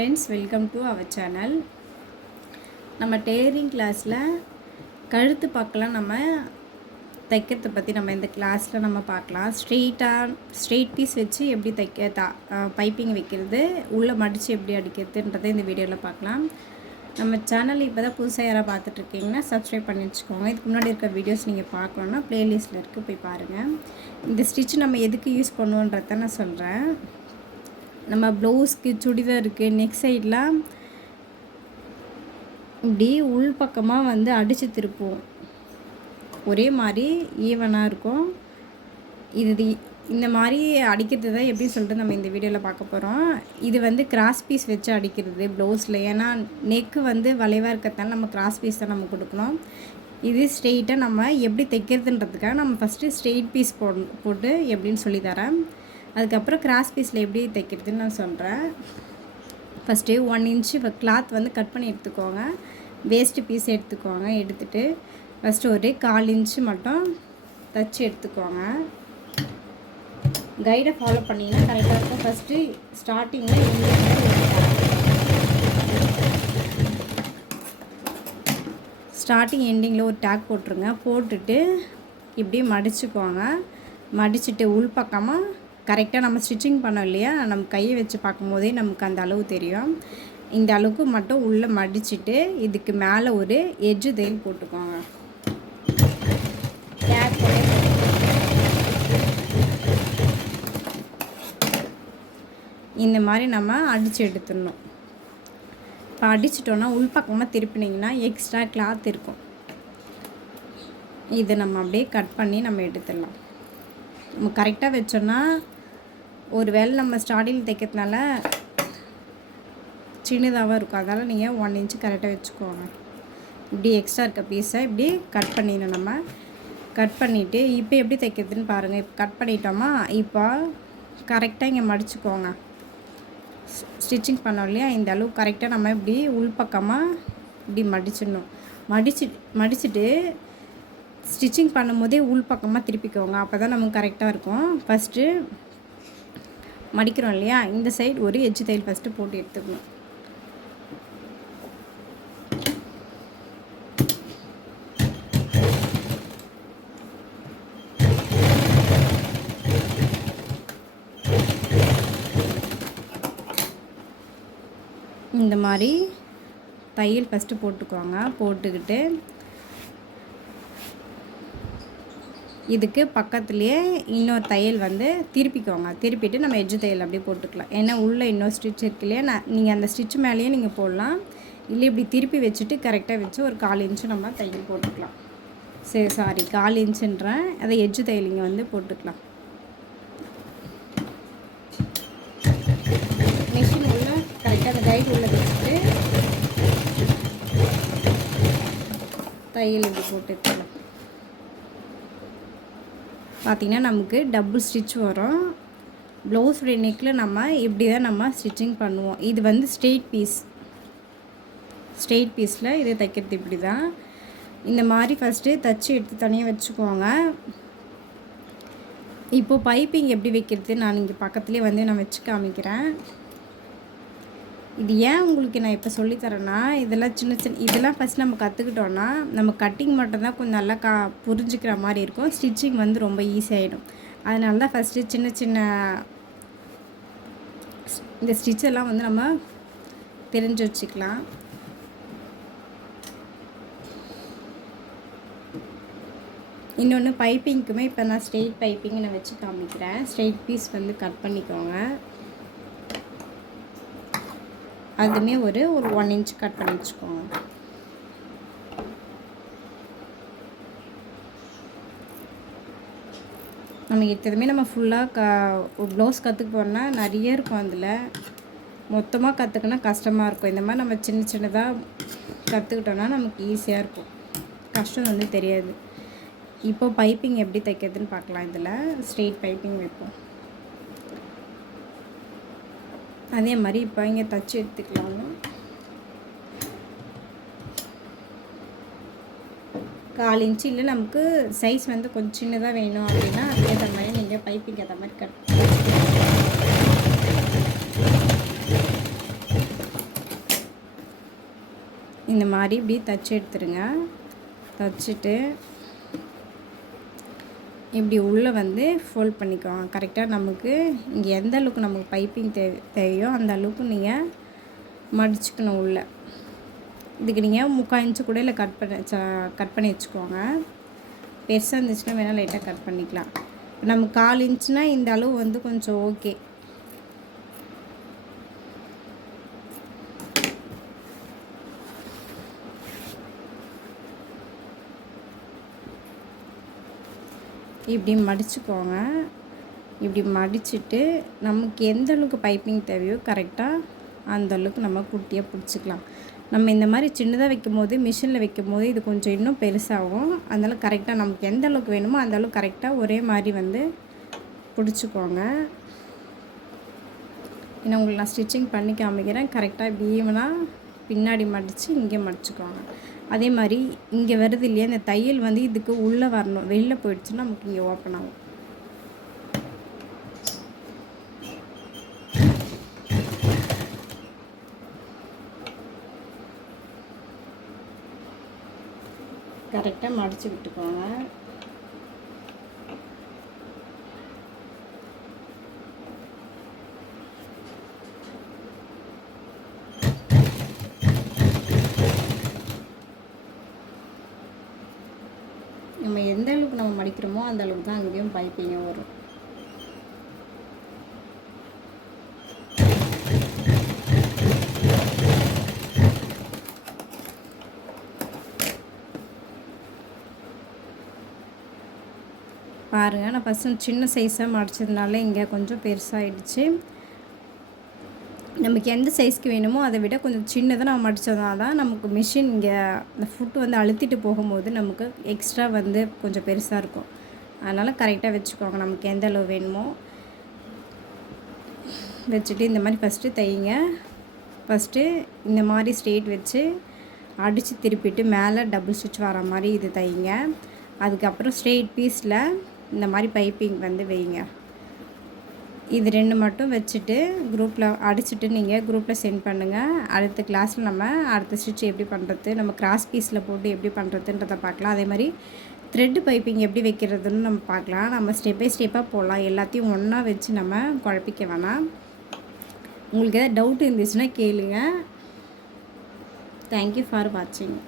Friends, welcome to our channel. நம்ம tailoring கிளாஸில் கழுத்து பக்கம் நம்ம தைக்கிறத பற்றி நம்ம இந்த கிளாஸில் நம்ம பார்க்கலாம். ஸ்ட்ரெயிட் பீஸ் வச்சு எப்படி பைப்பிங் வைக்கிறது, உள்ளே மடித்து எப்படி அடிக்கிறதுன்றதை இந்த வீடியோவில் பார்க்கலாம். நம்ம சேனல் இப்போ தான் புதுசாக யாராவது பார்த்துட்ருக்கீங்கன்னா சப்ஸ்கிரைப் பண்ணி வச்சுக்கோங்க. இதுக்கு முன்னாடி இருக்க வீடியோஸ் நீங்கள் பார்க்கணுன்னா ப்ளேலிஸ்ட்டில் இருக்குது, போய் பாருங்கள். இந்த ஸ்டிச் நம்ம எதுக்கு யூஸ் பண்ணுவோன்றத நான் சொல்கிறேன். நம்ம ப்ளவுஸ்க்கு, சுடிதாருக்கு, நெக் சைடெலாம் இப்படி உள் பக்கமாக அடித்து திருப்போம். ஒரே மாதிரி ஈவனாக இருக்கும். இந்த மாதிரி அடிக்கிறது தான் எப்படி சொல்லிட்டு நம்ம இந்த வீடியோவில் பார்க்க போகிறோம். இது கிராஸ் பீஸ் வச்சு அடிக்கிறது ப்ளவுஸில். ஏன்னா நெக்கு வளைவாக இருக்கிறதால நம்ம கிராஸ் பீஸ் தான் நம்ம கொடுக்கணும். இது ஸ்ட்ரெயிட்டாக நம்ம எப்படி தைக்கிறதுன்றதுக்காக நம்ம ஃபஸ்ட்டு ஸ்ட்ரெயிட் பீஸ் போட்டு எப்படின்னு சொல்லித்தரேன். அதுக்கப்புறம் கிராஸ் பீஸில் எப்படி தைக்கிறதுன்னு நான் சொல்கிறேன். ஃபஸ்ட்டு 1 இன்ச்சு கிளாத் கட் பண்ணி எடுத்துக்கோங்க. வேஸ்ட்டு பீஸ் எடுத்துக்கோங்க. எடுத்துகிட்டு ஃபஸ்ட்டு ஒரு 1/4 இன்ச்சு மட்டும் தைச்சி எடுத்துக்கோங்க. கைடை ஃபாலோ பண்ணிங்கன்னா கரெக்டாக இருக்கும். ஃபஸ்ட்டு ஸ்டார்டிங் எண்டிங்கில் ஒரு டேக் போட்டுருங்க. போட்டுட்டு இப்படி மடிச்சுக்கோங்க. மடிச்சுட்டு உள் பக்கமாக கரெக்டாக நம்ம ஸ்டிச்சிங் பண்ணோம் இல்லையா, நம்ம கையை வச்சு பார்க்கும்போதே நமக்கு அந்த அளவு தெரியும். இந்த அளவுக்கு மட்டும் உள்ளே மடிச்சுட்டு இதுக்கு மேலே ஒரு எட்ஜு தையல் போட்டுக்கோங்க. இந்த மாதிரி நம்ம அடித்து எடுத்துடணும். இப்போ அடிச்சிட்டோன்னா உள் பக்கமாக திருப்பினீங்கன்னா எக்ஸ்ட்ரா கிளாத் இருக்கும். இதை நம்ம அப்படியே கட் பண்ணி நம்ம எடுத்துடலாம். நம்ம கரெக்டாக வச்சோன்னா ஒரு வேளை நம்ம ஸ்டார்டிங் தைக்கிறதுனால சின்னதாகவும் இருக்கும். அதனால் நீங்கள் 1 இன்ச்சு கரெக்டாக வச்சுக்கோங்க. இப்படி எக்ஸ்ட்ரா இருக்க பீஸை இப்படி கட் பண்ணிடணும். நம்ம கட் பண்ணிவிட்டு இப்போ எப்படி தைக்கிறதுன்னு பாருங்கள். இப்போ கட் பண்ணிட்டோமா, இப்போ கரெக்டாக இங்கே மடிச்சுக்கோங்க. ஸ்டிச்சிங் பண்ணோம் இல்லையா, இந்த அளவு கரெக்டாக நம்ம இப்படி உள்பக்கமாக இப்படி மடிச்சிடணும். மடிச்சுட்டு ஸ்டிச்சிங் பண்ணும்போதே உள் பக்கமாக திருப்பிக்கோங்க. அப்போ தான் நமக்கு கரெக்டாக இருக்கும். ஃபஸ்ட்டு மடிக்கிறோம் இல்லையா, இந்த சைடு ஒரு எட்ஜ் தையல் ஃபஸ்ட்டு போட்டு எடுத்துக்கணும். இந்த மாதிரி தையல் ஃபஸ்ட்டு போட்டுக்கோங்க. போட்டுக்கிட்டு இதுக்கு பக்கத்துலேயே இன்னொரு தையல் திருப்பிக்கோங்க. திருப்பிட்டு நம்ம எட்ஜு தையல் அப்படியே போட்டுக்கலாம். ஏன்னா உள்ளே இன்னொரு ஸ்டிச் இருக்கு இல்லையா, நீங்கள் அந்த ஸ்டிச் மேலேயே நீங்கள் போடலாம். இல்லை இப்படி திருப்பி வச்சுட்டு கரெக்டாக வச்சு ஒரு 1/4 இன்ச்சு நம்ம தையல் போட்டுக்கலாம். சாரி 1/4 இன்ச்சுன்றேன், அதை எட்ஜு தையல் இங்கே போட்டுக்கலாம். மிஷின் உள்ள கரெக்டாக அந்த கைடு உள்ளே வச்சுட்டு தையல் இப்படி போட்டுக்கலாம். பார்த்திங்கன்னா நமக்கு டபுள் ஸ்டிச் வரும். ப்ளவுஸுடைய நெக்கில் நம்ம இப்படி தான் நம்ம ஸ்டிச்சிங் பண்ணுவோம். இது ஸ்ட்ரெயிட் பீஸில் இது தைக்கிறது இப்படி தான். இந்த மாதிரி ஃபஸ்ட்டு தைச்சி எடுத்து தனியாக வச்சுக்கோங்க. இப்போது பைப்பிங் எப்படி வைக்கிறது நான் இங்கே பக்கத்துலேயே நான் வச்சு காமிக்கிறேன். இது ஏன் உங்களுக்கு நான் இப்போ சொல்லித்தரேன்னா, இதெல்லாம் ஃபஸ்ட் நம்ம கற்றுக்கிட்டோன்னா நம்ம கட்டிங் மட்டும்தான் கொஞ்சம் நல்லா புரிஞ்சுக்கிற மாதிரி இருக்கும். ஸ்டிச்சிங் ரொம்ப ஈஸியாகிடும். அதனால தான் ஃபஸ்ட்டு சின்ன இந்த ஸ்டிச்செல்லாம் நம்ம தெரிஞ்சு வச்சுக்கலாம். இன்னொன்று பைப்பிங்க்குமே இப்போ நான் ஸ்ட்ரெயிட் பைப்பிங் நான் வச்சு காமிக்கிறேன். ஸ்ட்ரெயிட் பீஸ் கட் பண்ணிக்கோங்க. அதுவுமே ஒரு 1 இன்ச் கட் பண்ணி வச்சுக்கோங்க. நம்ம எடுத்ததுமே நம்ம ஃபுல்லாக ஒரு ப்ளவுஸ் கற்றுக்க போனால் நிறைய இருக்கும். அதில் மொத்தமாக கற்றுக்கினா கஷ்டமாக இருக்கும். இந்த மாதிரி நம்ம சின்னதாக கற்றுக்கிட்டோன்னா நமக்கு ஈஸியாக இருக்கும். கஷ்டம் தெரியாது. இப்போ பைப்பிங் எப்படி தைக்கிறதுன்னு பார்க்கலாம். இதில் ஸ்ட்ரெயிட் பைப்பிங் வைப்போம். அதே மாதிரி இப்போ இங்கே தச்சு எடுத்துக்கலாம். 1/4 இன்ச்சு இல்லை, நமக்கு சைஸ் கொஞ்சம் சின்னதாக வேணும் அப்படின்னா அதுக்கேற்ற மாதிரி நீங்கள் பைப்பிங் ஏற்ற மாதிரி கட் இந்த மாதிரி இப்படி தைச்சி எடுத்துருங்க. தைச்சிட்டு இப்படி உள்ளே வந்து ஃபோல்ட் பண்ணிக்கோங்க. கரெக்டாக நமக்கு இங்கே எந்த அளவுக்கு நமக்கு பைப்பிங் தேவையோ அந்த அளவுக்கு நீங்கள் மடிச்சுக்கணும் உள்ளே. இதுக்கு நீங்கள் 3/4 இன்ச்சு கூட இல்லை கட் பண்ணி வச்சுக்கோங்க. பெருசாக இருந்துச்சுன்னா வேணால் லைட்டாக கட் பண்ணிக்கலாம். நம்ம 1/4 இன்ச்சுனா இந்த அளவு வந்து கொஞ்சம் ஓகே. இப்படி மடிச்சுக்கோங்க. இப்படி மடிச்சுட்டு நமக்கு எந்த அளவுக்கு பைப்பிங் தேவையோ கரெக்டாக அந்த அளவுக்கு நம்ம குட்டியாக பிடிச்சிக்கலாம். நம்ம இந்த மாதிரி சின்னதாக வைக்கும் போது மிஷினில் வைக்கும் போது இது கொஞ்சம் இன்னும் பெருசாகும். அதனால் கரெக்டாக நமக்கு எந்த அளவுக்கு வேணுமோ அந்த அளவுக்கு கரெக்டாக ஒரே மாதிரி வந்து பிடிச்சிக்கோங்க. ஏன்னா உங்களுக்கு நான் ஸ்டிச்சிங் பண்ணி காமிக்கிறேன். கரெக்டாக இப்படி ஈவனாக பின்னாடி மடித்து இங்கே மடிச்சுக்கோங்க. அதே மாதிரி இங்கே வருது இல்லையா, இந்த தையல் வந்து இதுக்கு உள்ளே வரணும். வெளியில் போயிடுச்சுன்னா நமக்கு இங்கே ஓப்பன் ஆகும். கரெக்டாக மடித்து விட்டுக்கோங்க. நம்ம எந்த அளவுக்கு நம்ம மடிக்கிறோமோ அந்த அளவுக்கு தான் அங்கேயும் பைப்பிங்கும் வரும். பாருங்கள், நான் ஃபஸ்ட்டு சின்ன சைஸாக மடிச்சதுனால இங்கே கொஞ்சம் பெருசாகிடுச்சு. நமக்கு எந்த சைஸ்க்கு வேணுமோ அதை விட கொஞ்சம் சின்னதாக நம்ம மடித்ததுனால தான் நமக்கு மிஷின் இங்கே அந்த ஃபுட்டு வந்து அழுத்திட்டு போகும்போது நமக்கு எக்ஸ்ட்ரா வந்து கொஞ்சம் பெருசாக இருக்கும். அதனால் கரெக்டாக வச்சுக்கோங்க. நமக்கு எந்த அளவு வேணுமோ வச்சுட்டு இந்த மாதிரி ஃபஸ்ட்டு தையுங்க. ஃபஸ்ட்டு இந்த மாதிரி ஸ்ட்ரெயிட் வச்சு அடித்து திருப்பிட்டு மேலே டபுள் ஸ்டிச் வர மாதிரி இது தையுங்க. அதுக்கப்புறம் ஸ்ட்ரெயிட் பீஸில் இந்த மாதிரி பைப்பிங் வந்து வைங்க. இது 2 மட்டும் வச்சுட்டு குரூப்பில் அடிச்சுட்டு நீங்கள் குரூப்பில் சென்ட் பண்ணுங்கள். அடுத்த கிளாஸில் நம்ம அடுத்த ஸ்டிச் எப்படி பண்ணுறது, நம்ம கிராஸ் பீஸில் போட்டு எப்படி பண்ணுறதுன்றதை பார்க்கலாம். அதே மாதிரி த்ரெட்டு பைப்பிங் எப்படி வைக்கிறதுன்னு நம்ம பார்க்கலாம். நம்ம ஸ்டெப் பை ஸ்டெப்பாக போகலாம். எல்லாத்தையும் ஒன்றா வச்சு நம்ம குழப்பிக்க வேணாம். உங்களுக்கு எதாவது டவுட் இருந்துச்சுன்னா கேளுங்க. தேங்க்யூ ஃபார் வாட்சிங்.